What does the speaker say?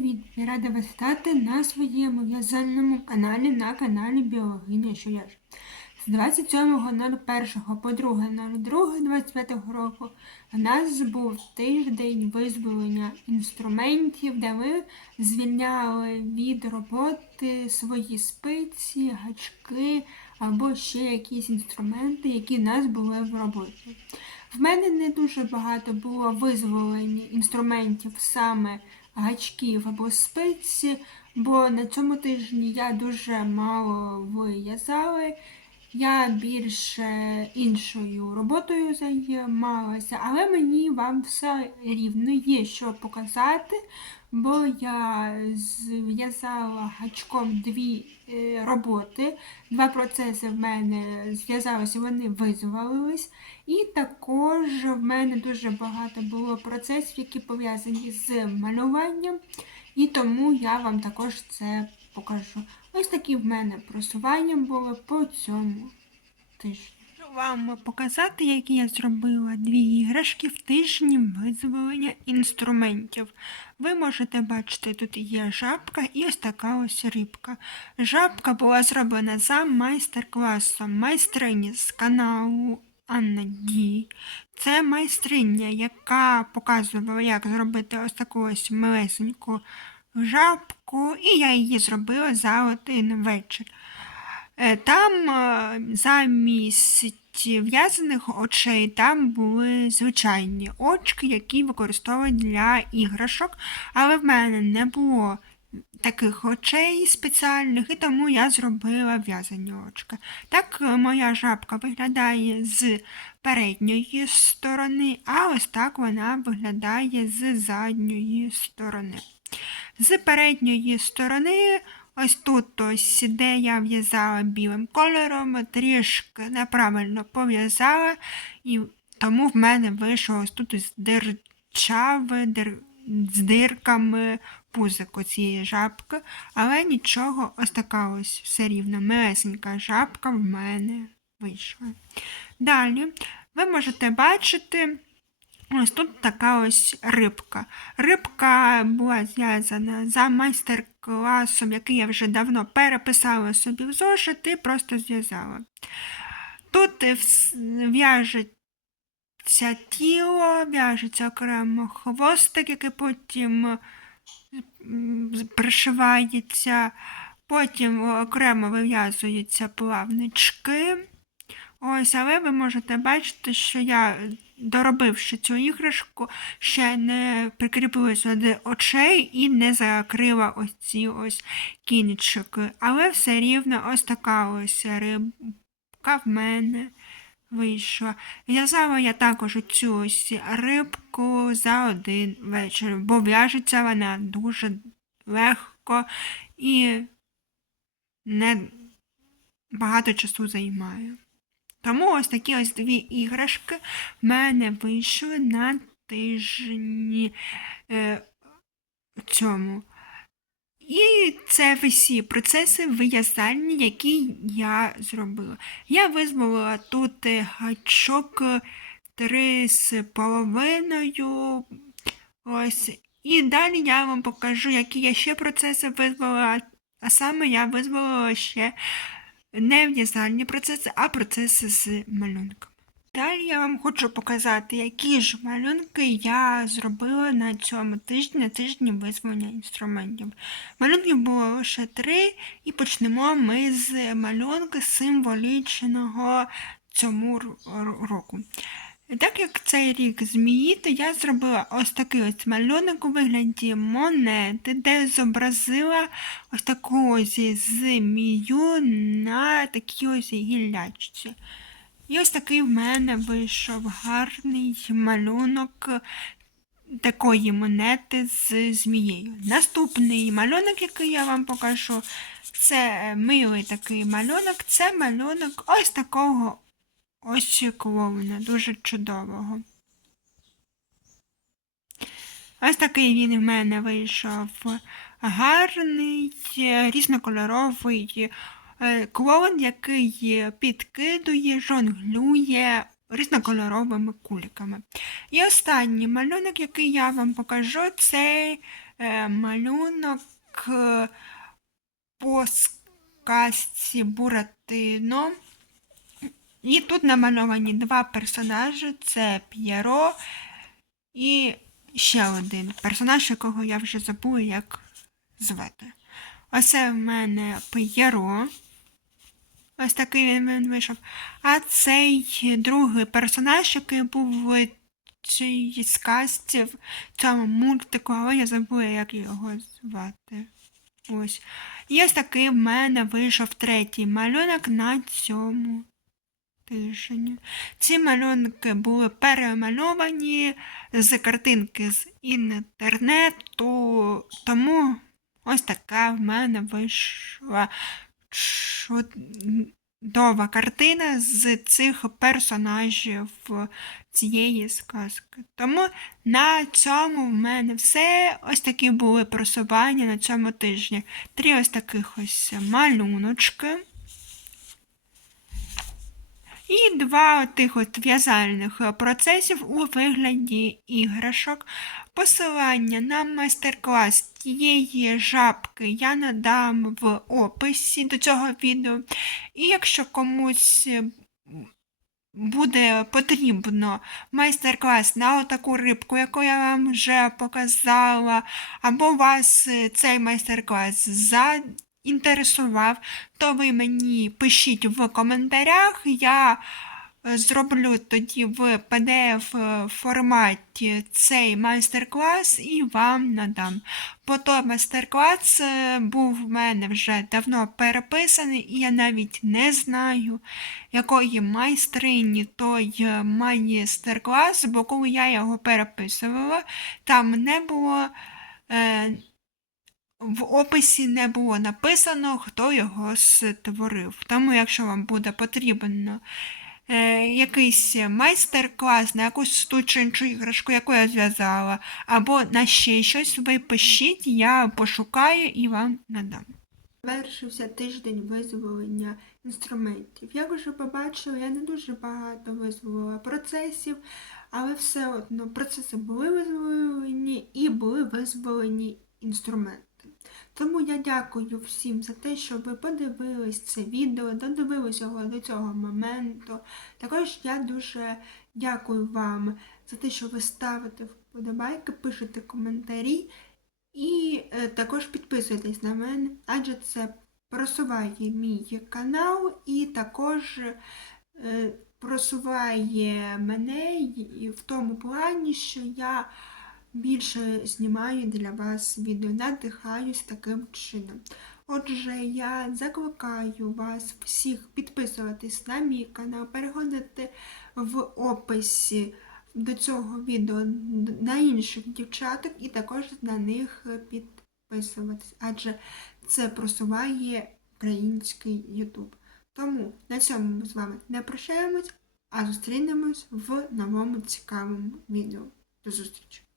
привіт! Я рада вас вітати на своєму в'язальному каналі на каналі Біологиня Щояж. З 27.01 по 2.02.25 року у нас був тиждень визволення інструментів, де ми звільняли від роботи свої спиці, гачки або ще якісь інструменти, які в нас були в роботі. В мене не дуже багато було визволень інструментів саме гачків або спиці, бо на цьому тижні я дуже мало вив'язала. Я більше іншою роботою займалася, але мені вам все рівно є що показати, бо я зв'язала гачком дві е, роботи, два процеси в мене зв'язалися, вони визволились. І також в мене дуже багато було процесів, які пов'язані з малюванням, і тому я вам також це покажу. Ось такі в мене просування були по цьому тижню. Вам показати, які я зробила дві іграшки в тижні визволення інструментів. Ви можете бачити, тут є жабка і ось така ось рибка. Жабка була зроблена за майстер-класом майстрині з каналу Анна Ді. Це майстриня, яка показувала, як зробити ось таку ось милесеньку жабку, і я її зробила за один вечір. Е, Там е, замість в'язаних очей там були звичайні очки, які використовують для іграшок, але в мене не було таких очей спеціальних, і тому я зробила в'язані очки. Так е, моя жабка виглядає з передньої сторони, а ось так вона виглядає з задньої сторони. З передньої сторони, ось тут ось, де я в'язала білим кольором, трішки неправильно пов'язала, і тому в мене вийшло ось тут ось дирчаве, дир... з дирками пузико цієї жабки, але нічого, ось така ось все рівно милесенька жабка в мене вийшла. Далі ви можете бачити. Ось тут така ось рибка. Рибка була зв'язана за майстер-класом, який я вже давно переписала собі в зошит і просто зв'язала. Тут в'яжеться тіло, в'яжеться окремо хвостик, який потім пришивається, потім окремо вив'язуються плавнички. Ось, але ви можете бачити, що я, доробивши цю іграшку, ще не прикріпила сюди очей і не закрила ось ці ось кінчики. Але все рівно ось така ось рибка в мене вийшла. В'язала я також цю ось рибку за один вечір, бо в'яжеться вона дуже легко і не багато часу займає. Тому ось такі ось дві іграшки в мене вийшли на тижні е, цьому. І це всі процеси виязальні, які я зробила. Я визволила тут е, гачок е, три з половиною. Ось. І далі я вам покажу, які я ще процеси визволила. А саме я визволила ще не в'язальні процеси, а процеси з малюнками. Далі я вам хочу показати, які ж малюнки я зробила на цьому тижні, на тижні визволення інструментів. Малюнків було лише три, і почнемо ми з малюнки символічного цьому року. Так як цей рік змії, то я зробила ось такий ось малюнок у вигляді монети, де зобразила ось таку ось змію на такій ось гіллячці. І ось такий в мене вийшов гарний малюнок такої монети з змією. Наступний малюнок, який я вам покажу, це милий такий малюнок, це малюнок ось такого ось клоуна, дуже чудового. Ось такий він в мене вийшов гарний, різнокольоровий е, клоун, який підкидує, жонглює різнокольоровими куликами. І останній малюнок, який я вам покажу, це е, малюнок е, по сказці Буратино. І тут намальовані два персонажі: це П'єро і ще один персонаж, якого я вже забула, як звати. Оце в мене П'єро. Ось такий він вийшов. А цей другий персонаж, який був в цій сказці, в цьому мультику, але я забула, як його звати. Ось. І ось такий в мене вийшов третій малюнок на цьому тижні. Ці малюнки були перемальовані з картинки з інтернету, тому ось така в мене вийшла чудова картина з цих персонажів цієї сказки. Тому на цьому в мене все. Ось такі були просування на цьому тижні. Три ось таких ось малюночки. І два тих от в'язальних процесів у вигляді іграшок. Посилання на майстер-клас тієї жабки я надам в описі до цього відео. І якщо комусь буде потрібно майстер-клас на таку рибку, яку я вам вже показала, або вас цей майстер-клас заінтересував, то ви мені пишіть в коментарях. Я е, зроблю тоді в PDF форматі цей майстер-клас і вам надам. Бо той майстер-клас е, був в мене вже давно переписаний, і я навіть не знаю, якої майстрині той е, майстер-клас, бо коли я його переписувала, там не було. В описі не було написано, хто його створив. Тому, якщо вам буде потрібно е, якийсь майстер-клас на якусь ту чи іншу іграшку, яку я зв'язала, або на ще щось, ви пишіть, я пошукаю і вам надам. Завершився тиждень визволення інструментів. Як вже побачили, я не дуже багато визволила процесів, але все одно процеси були визволені і були визволені інструменти. Тому я дякую всім за те, що ви подивились це відео, додивились його до цього моменту. Також я дуже дякую вам за те, що ви ставите вподобайки, пишете коментарі і е, також підписуйтесь на мене, адже це просуває мій канал і також е, просуває мене в тому плані, що я більше знімаю для вас відео, надихаюсь таким чином. Отже, я закликаю вас всіх підписуватись на мій канал, переходити в описі до цього відео на інших дівчаток і також на них підписуватись, адже це просуває український YouTube. Тому на цьому ми з вами не прощаємось, а зустрінемось в новому цікавому відео. До зустрічі!